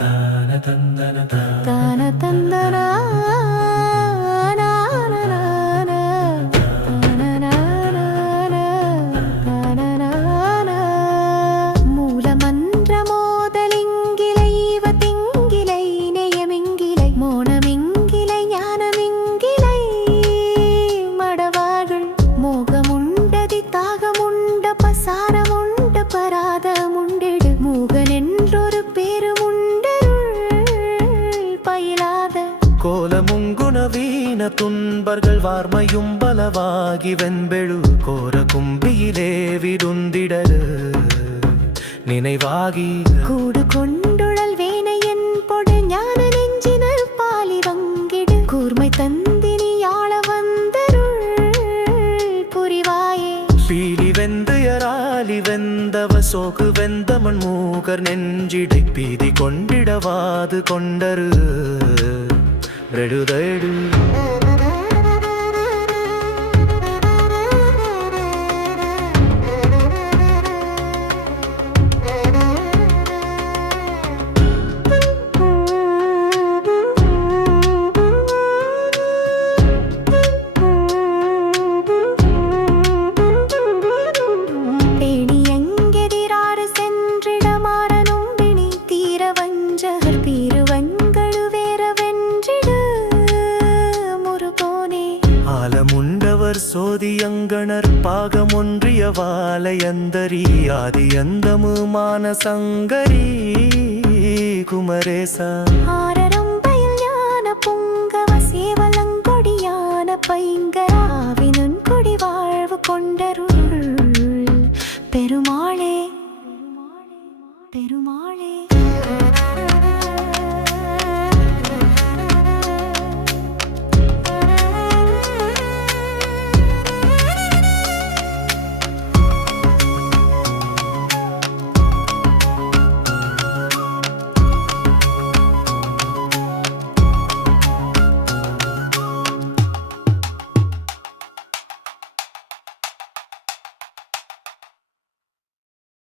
தான தந்தனா கோலமுங்குணவீன துன்பர்கள் வார்மையும் பலவாகி வெண்பெழு கோர கும்பியிலே விருந்திடரு நினைவாகி கூடு கொண்டுழல் வேனையன் பொடு ஞான நெஞ்சினர் பாலி வங்கிடு கூர்மை தந்தினி ஆள வந்தருள் புரிவாயே பீலி வெந்தயராலி வெந்தவ சோகு வெந்தமன் மூகர் நெஞ்சிடை பீதி கொண்டிடவாது கொண்டரு ரெடுதேடு சோதியங்கணர் பாகமொன்றிய வாலையந்தரி ஆதியந்தமு மானசங்கரி குமரேச ஆரரம்பயில் ஞான புங்கவ சேவலங்கொடியான பைங்கராவினுன் கொடி வாழ்வு கொண்டருள் பெருமாளே பெருமாளே